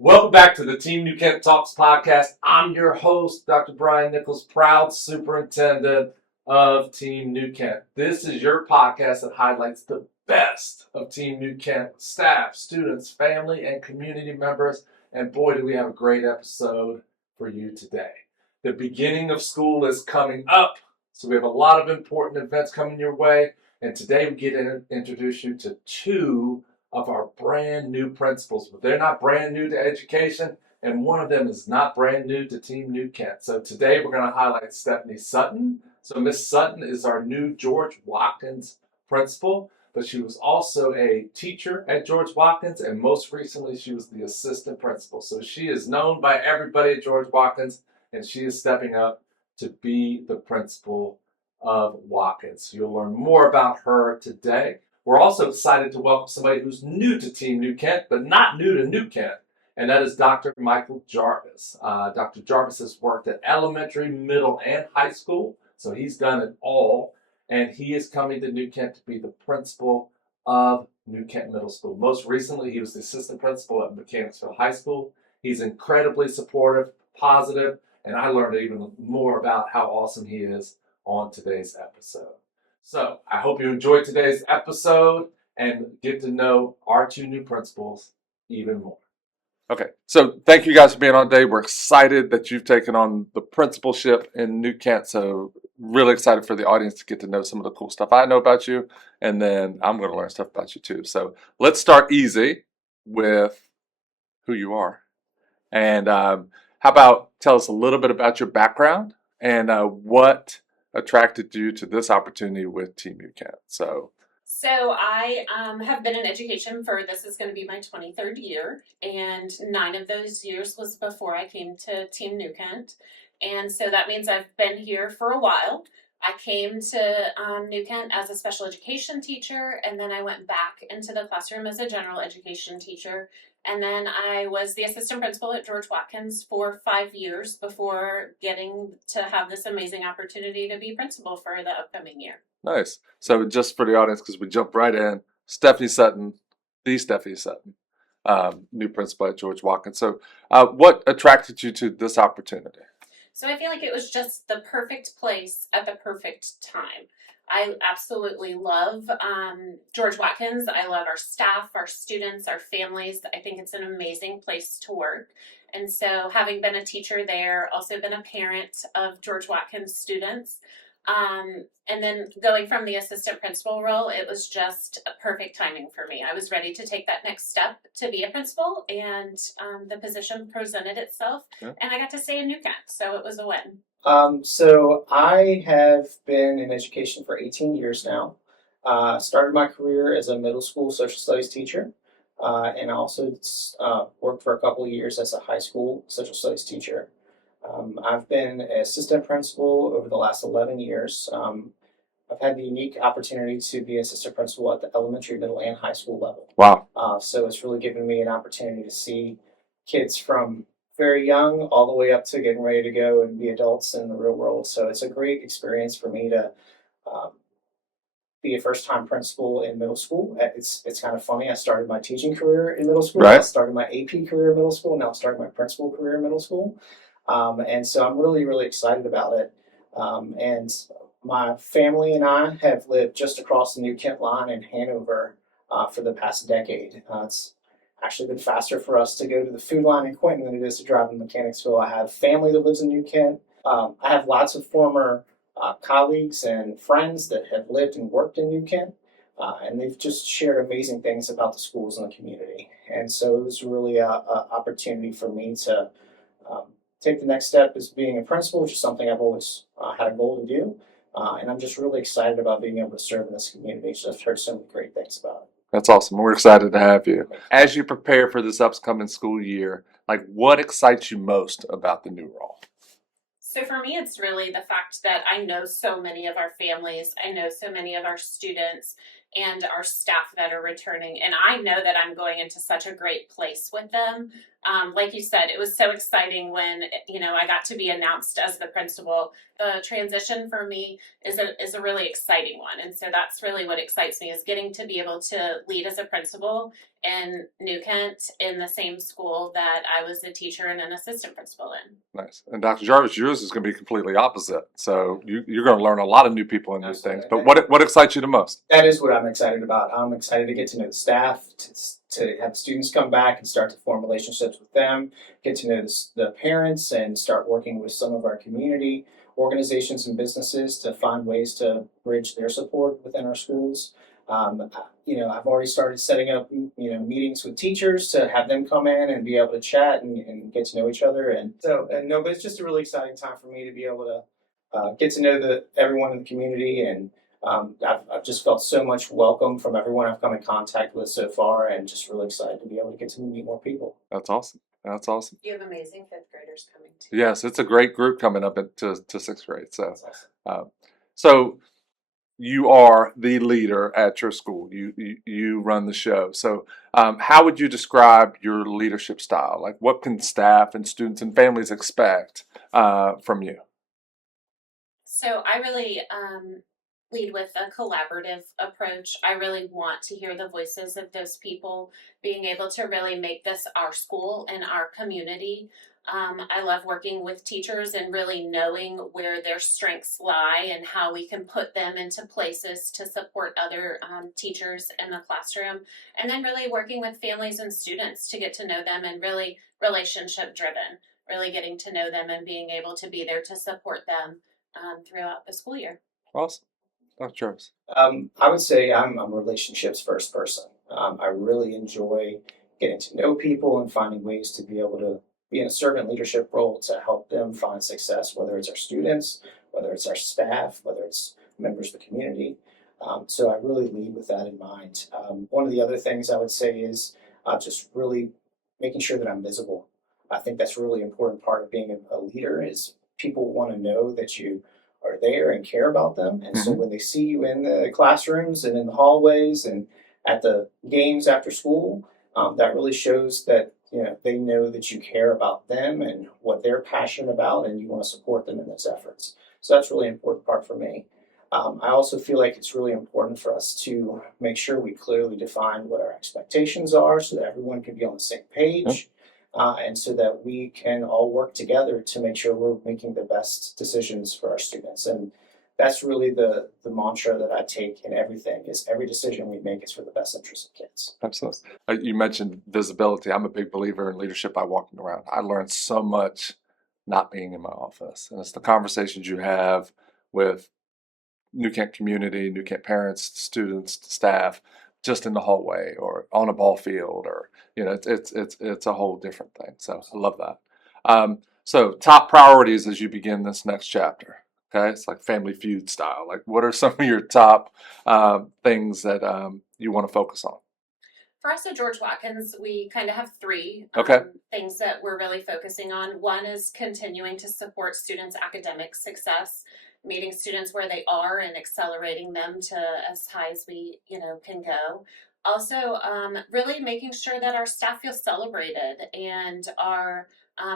Welcome back to the Team New Kent Talks podcast. I'm your host, Dr. Brian Nichols, proud superintendent of Team New Kent. This is your podcast that highlights the best of Team New Kent staff, students, family, and community members. And boy, do we have a great episode for you today. The beginning of school is coming up, so we have a lot of important events coming your way. And today we get to introduce you to two of our brand new principals, but they're not brand new to education, and one of them is not brand new to Team New Kent. So today we're going to highlight Stephanie Sutton. So Miss Sutton is our new George Watkins principal, but she was also a teacher at George Watkins, and most recently she was the assistant principal. So she is known by everybody at George Watkins, and she is stepping up to be the principal of Watkins. You'll learn more about her today. We're also excited to welcome somebody who's new to Team New Kent, but not new to New Kent, and that is Dr. Michael Jarvis. Dr. Jarvis has worked at elementary, middle, and high school, so he's done it all, and he is coming to New Kent to be the principal of New Kent Middle School. Most recently, he was the assistant principal at Mechanicsville High School. He's incredibly supportive, positive, and I learned even more about how awesome he is on today's episode. So I hope you enjoyed today's episode and get to know our two new principals even more. Okay, so thank you guys for being on today. We're excited that you've taken on the principalship in New Kent. So really excited for the audience to get to know some of the cool stuff I know about you. And then I'm going to learn stuff about you too. So let's start easy with who you are. And how about tell us a little bit about your background and what attracted you to this opportunity with Team New Kent? So I have been in education for, this is going to be my 23rd year, and 9 of those years was before I came to Team New Kent. And so that means I've been here for a while. I came to New Kent as a special education teacher, and then I went back into the classroom as a general education teacher. And then I was the assistant principal at George Watkins for 5 years before getting to have this amazing opportunity to be principal for the upcoming year. Nice. So just for the audience, because we jumped right in, Stephanie Sutton, the Stephanie Sutton, new principal at George Watkins. So what attracted you to this opportunity? So I feel like it was just the perfect place at the perfect time. I absolutely love George Watkins. I love our staff, our students, our families. I think it's an amazing place to work. And so having been a teacher there, also been a parent of George Watkins students, and then going from the assistant principal role, it was just a perfect timing for me. I was ready to take that next step to be a principal, and the position presented itself, and I got to stay in New Kent, so it was a win. So I have been in education for 18 years now. Started my career as a middle school social studies teacher, and I also worked for a couple of years as a high school social studies teacher. I've been an assistant principal over the last 11 years. I've had the unique opportunity to be assistant principal at the elementary, middle, and high school level. Wow. So it's really given me an opportunity to see kids from very young all the way up to getting ready to go and be adults in the real world. So it's a great experience for me to be a first-time principal in middle school. It's kind of funny. I started my teaching career in middle school. Right. I started my AP career in middle school. Now I'm starting my principal career in middle school. And so I'm really, really excited about it. And my family and I have lived just across the New Kent line in Hanover for the past decade. It's actually been faster for us to go to the food line in Quinton than it is to drive in Mechanicsville. I have family that lives in New Kent. I have lots of former colleagues and friends that have lived and worked in New Kent, and they've just shared amazing things about the schools and the community. And so it was really an opportunity for me to take the next step as being a principal, which is something I've always had a goal to do. And I'm just really excited about being able to serve in this community. So I've heard so many great things about it. That's awesome. We're excited to have you. As you prepare for this upcoming school year, what excites you most about the new role? So for me, it's really the fact that I know so many of our families, I know so many of our students and our staff that are returning, and I know that I'm going into such a great place with them. Like you said, it was so exciting when, I got to be announced as the principal. The transition for me is a really exciting one. And so that's really what excites me, is getting to be able to lead as a principal in New Kent in the same school that I was a teacher and an assistant principal in. Nice. And Dr. Jarvis, yours is going to be completely opposite. So you're going to learn a lot of new people and new things. But what excites you the most? That is what I'm excited about. I'm excited to get to know the staff, to have students come back and start to form relationships with them, get to know the parents, and start working with some of our community organizations and businesses to find ways to bridge their support within our schools. I've already started setting up, meetings with teachers to have them come in and be able to chat and get to know each other. But it's just a really exciting time for me to be able to get to know everyone in the community. And I've just felt so much welcome from everyone I've come in contact with so far, and just really excited to be able to get to meet more people. That's awesome. That's awesome. You have amazing fifth graders coming too. Yes, it's a great group coming up to sixth grade. So, That's awesome. So you are the leader at your school. You run the show. So how would you describe your leadership style? Like, what can staff and students and families expect from you? So I really lead with a collaborative approach. I really want to hear the voices of those people, being able to really make this our school and our community. I love working with teachers and really knowing where their strengths lie and how we can put them into places to support other teachers in the classroom. And then really working with families and students to get to know them, and really relationship driven, really getting to know them and being able to be there to support them throughout the school year. Awesome. Dr. Jarvis. I would say I'm a relationships first person. I really enjoy getting to know people and finding ways to be able to be in a servant leadership role to help them find success, whether it's our students, whether it's our staff, whether it's members of the community. So I really lead with that in mind. One of the other things I would say is just really making sure that I'm visible. I think that's a really important part of being a leader, is people want to know that you are there and care about them. And so when they see you in the classrooms and in the hallways and at the games after school, that really shows that they know that you care about them and what they're passionate about, and you want to support them in those efforts. So that's really an important part for me. I also feel like it's really important for us to make sure we clearly define what our expectations are, so that everyone can be on the same page. And so that we can all work together to make sure we're making the best decisions for our students. And that's really the mantra that I take in everything, is every decision we make is for the best interest of kids. Absolutely. You mentioned visibility. I'm a big believer in leadership by walking around. I learned so much not being in my office. And it's the conversations you have with New Kent community, New Kent parents, students, staff, just in the hallway or on a ball field, or it's a whole different thing. So I love that. So top priorities as you begin this next chapter. Okay, it's like Family Feud style. Like, what are some of your top things that you want to focus on? For us at George Watkins, we kind of have three things that we're really focusing on. One is continuing to support students' academic success, meeting students where they are and accelerating them to as high as we can go. Also, really making sure that our staff feel celebrated and are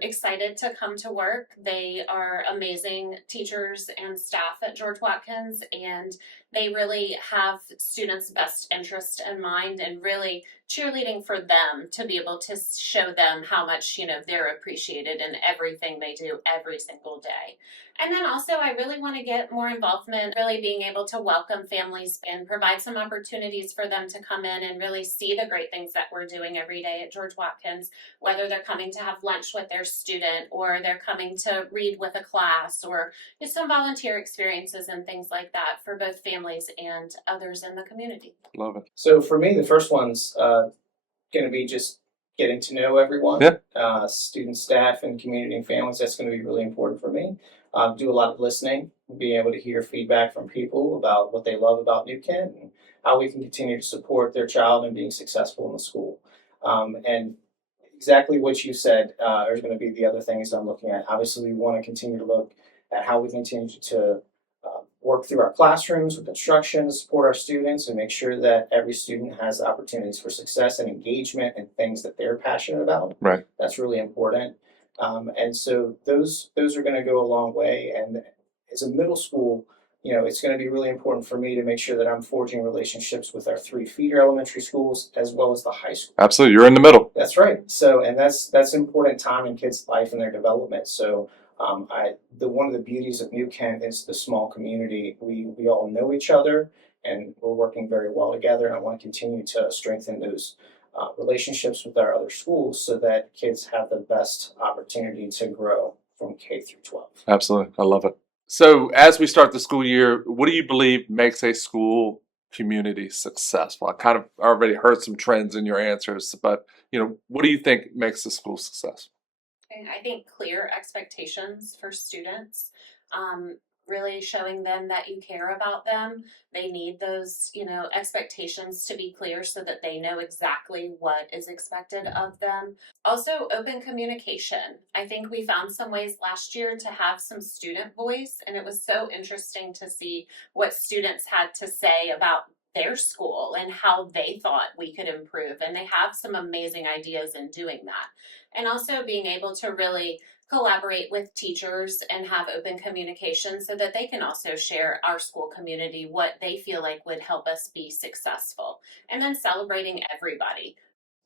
excited to come to work. They are amazing teachers and staff at George Watkins, and they really have students' best interest in mind, and really cheerleading for them to be able to show them how much they're appreciated in everything they do every single day. And then also, I really want to get more involvement, really being able to welcome families and provide some opportunities for them to come in and really see the great things that we're doing every day at George Watkins, whether they're coming to have lunch with their student, or they're coming to read with a class, or just some volunteer experiences and things like that for both families and others in the community. Love it. So for me, the first one's going to be just getting to know everyone, students, staff, and community and families. That's going to be really important for me. Do a lot of listening, being able to hear feedback from people about what they love about New Kent and how we can continue to support their child in being successful in the school. And exactly what you said are going to be the other things I'm looking at. Obviously, we want to continue to look at how we continue to work through our classrooms with instruction to support our students and make sure that every student has the opportunities for success and engagement and things that they're passionate about. Right. That's really important. And so those are going to go a long way. And as a middle school, it's going to be really important for me to make sure that I'm forging relationships with our 3 feeder elementary schools as well as the high school. Absolutely. You're in the middle. That's right. So, and that's an important time in kids' life and their development. So, one of the beauties of New Kent is the small community. We all know each other, and we're working very well together. And I want to continue to strengthen those relationships with our other schools so that kids have the best opportunity to grow from K through 12. Absolutely. I love it. So as we start the school year, what do you believe makes a school community successful? I kind of already heard some trends in your answers, but what do you think makes a school successful? I think clear expectations for students, really showing them that you care about them. They need those, expectations to be clear so that they know exactly what is expected of them. Also, open communication. I think we found some ways last year to have some student voice, and it was so interesting to see what students had to say about their school and how they thought we could improve. And they have some amazing ideas in doing that. And also being able to really collaborate with teachers and have open communication so that they can also share our school community what they feel like would help us be successful. And then celebrating everybody.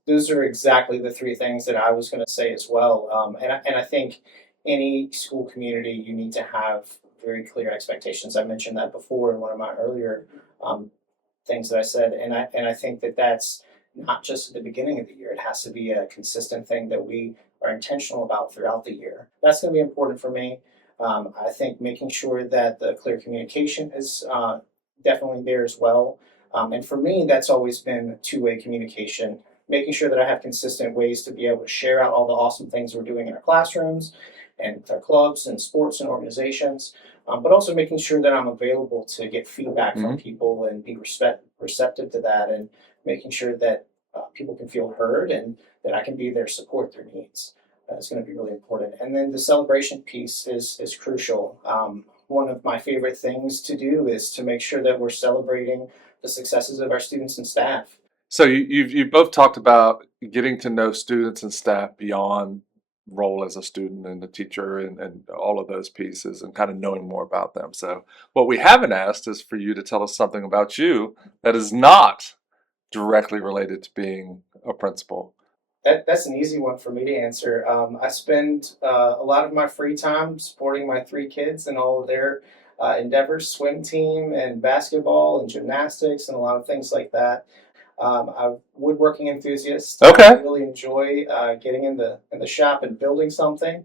Those are exactly the 3 things that I was going to say as well. And I think any school community, you need to have very clear expectations. I mentioned that before in one of my earlier things that I said, and I think that that's not just at the beginning of the year. It has to be a consistent thing that we are intentional about throughout the year. That's going to be important for me. I think making sure that the clear communication is definitely there as well. And for me, that's always been 2-way communication, making sure that I have consistent ways to be able to share out all the awesome things we're doing in our classrooms and with our clubs and sports and organizations, but also making sure that I'm available to get feedback from people and be receptive to that, and making sure that people can feel heard and that I can be there to support their needs. That's going to be really important. And then the celebration piece is crucial. One of my favorite things to do is to make sure that we're celebrating the successes of our students and staff. So you've both talked about getting to know students and staff beyond role as a student and a teacher and all of those pieces, and kind of knowing more about them. So what we haven't asked is for you to tell us something about you that is not directly related to being a principal. That's an easy one for me to answer. I spend a lot of my free time supporting my 3 kids and all of their endeavors, swim team and basketball and gymnastics and a lot of things like that. I'm a woodworking enthusiast. Okay. I really enjoy getting in the shop and building something.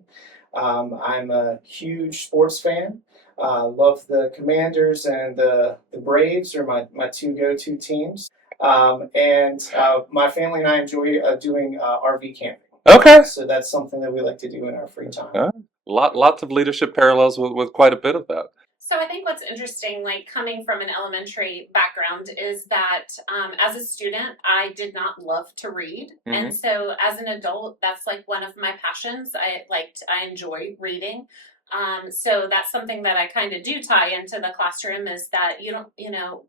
I'm a huge sports fan. Love the Commanders and the Braves are my 2 go-to teams. And my family and I enjoy doing RV camping. Okay. So that's something that we like to do in our free time. Lots of leadership parallels with quite a bit of that. So I think what's interesting, like coming from an elementary background, is that as a student, I did not love to read. And so as an adult, that's like one of my passions. I enjoy reading. So that's something that I kind of do tie into the classroom, is that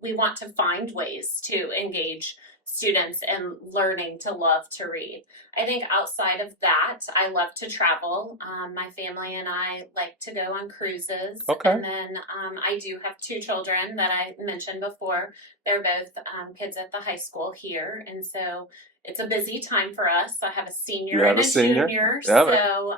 we want to find ways to engage students in learning to love to read. I think outside of that, I love to travel. My family and I like to go on cruises. Okay. And then I do have 2 children that I mentioned before. They're both kids at the high school here. And so it's a busy time for us. I have a senior and a junior. So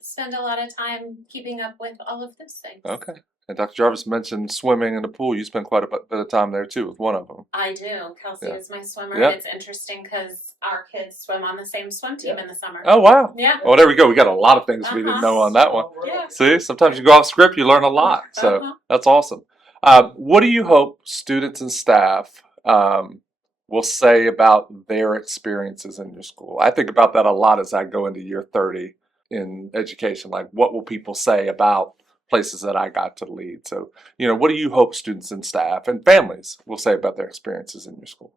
spend a lot of time keeping up with all of those things. Okay. And Dr. Jarvis mentioned swimming in the pool. You spend quite a bit of time there too with one of them. I do. Kelsey is my swimmer. Yeah. It's interesting because our kids swim on the same swim team in the summer. Oh, wow. Yeah. Well, there we go. We got a lot of things we didn't know on that one. Yeah. See, sometimes you go off script, you learn a lot. So that's awesome. What do you hope students and staff will say about their experiences in your school? I think about that a lot as I go into year 30 in education. Like, what will people say about places that I got to lead? So, what do you hope students and staff and families will say about their experiences in your school?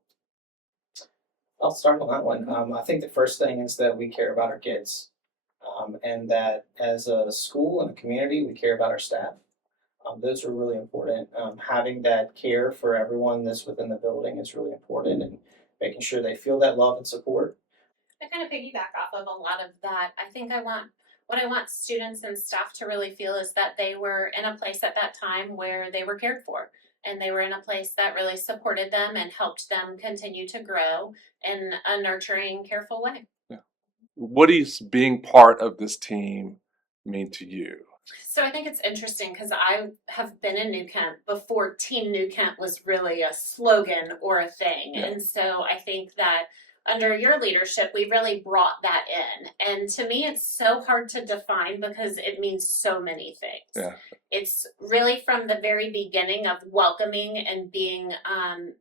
I'll start on that one. I think the first thing is that we care about our kids, and that as a school and a community, we care about our staff. Those are really important. Having that care for everyone that's within the building is really important, and making sure they feel that love and support. I kind of piggyback off of a lot of that. What I want students and staff to really feel is that they were in a place at that time where they were cared for, and they were in a place that really supported them and helped them continue to grow in a nurturing, careful way. What does being part of this team mean to you? So I think it's interesting because I have been in New Kent before Team New Kent was really a slogan or a thing. Yeah. And so I think that under your leadership, we really brought that in. And to me, it's so hard to define because it means so many things. Yeah. It's really from the very beginning of welcoming and being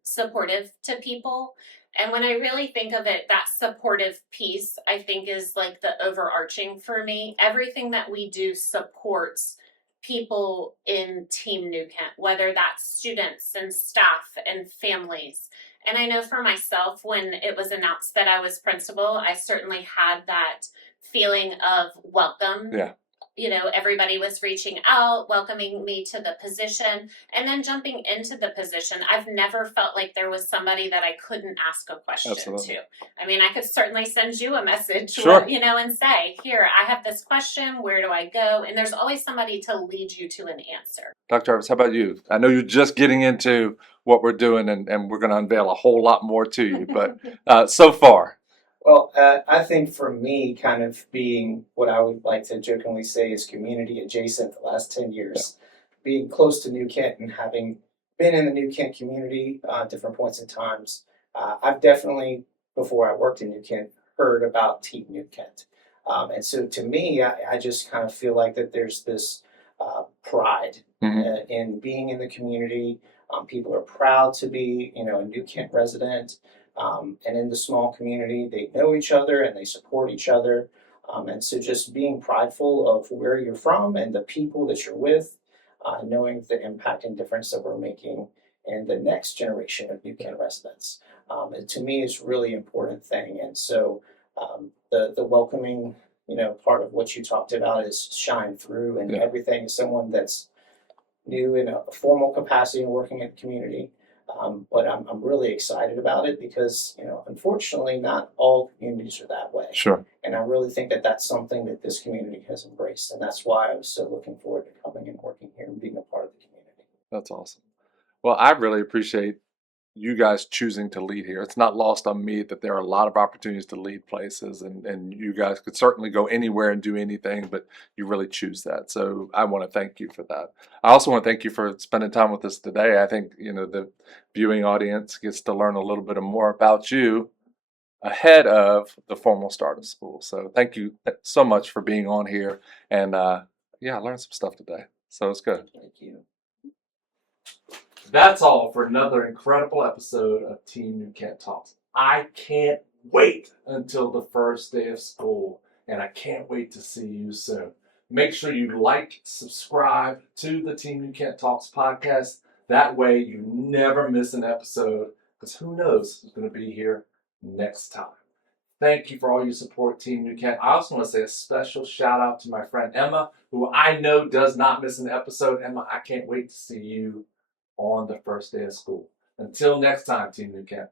supportive to people. And when I really think of it, that supportive piece, I think, is like the overarching for me. Everything that we do supports people in Team New Kent, whether that's students and staff and families. And I know for myself, when it was announced that I was principal, I certainly had that feeling of welcome. Yeah. You know, everybody was reaching out, welcoming me to the position, and then jumping into the position. I've never felt like there was somebody that I couldn't ask a question Absolutely. to. I mean, I could certainly send you a message, Sure. you know, and say, here, I have this question, where do I go? And there's always somebody to lead you to an answer. Dr. Jarvis, how about you? I know you're just getting into what we're doing, and we're going to unveil a whole lot more to you, but so far. Well, I think for me, kind of being what I would like to jokingly say is community adjacent the last 10 years, being close to New Kent and having been in the New Kent community at different points in times, I've definitely, before I worked in New Kent, heard about Team New Kent. And so to me, I just kind of feel like that there's this pride in being in the community. People are proud to be, you know, a New Kent resident. And in the small community, they know each other and they support each other. And so just being prideful of where you're from and the people that you're with, knowing the impact and difference that we're making in the next generation of New Kent residents, it, to me, is really important thing. And so the welcoming, you know, part of what you talked about is shine through, and everything is someone that's new in a formal capacity and working in the community. But I'm really excited about it because, you know, unfortunately, not all communities are that way. Sure. And I really think that that's something that this community has embraced. And that's why I was so looking forward to coming and working here and being a part of the community. That's awesome. Well, I really appreciate you guys choosing to lead here. It's not lost on me that there are a lot of opportunities to lead places, and you guys could certainly go anywhere and do anything, but you really choose that. So I want to thank you for that. I also want to thank you for spending time with us today. I think, you know, the viewing audience gets to learn a little bit more about you ahead of the formal start of school. So thank you so much for being on here, and I learned some stuff today. So it's good. Thank you. That's all for another incredible episode of Team New Kent Talks. I can't wait until the first day of school, and I can't wait to see you soon. Make sure you like, subscribe to the Team New Kent Talks podcast. That way you never miss an episode, because who knows who's going to be here next time. Thank you for all your support, Team New Kent. I also want to say a special shout out to my friend Emma, who I know does not miss an episode. Emma, I can't wait to see you on the first day of school. Until next time, Team New Kent.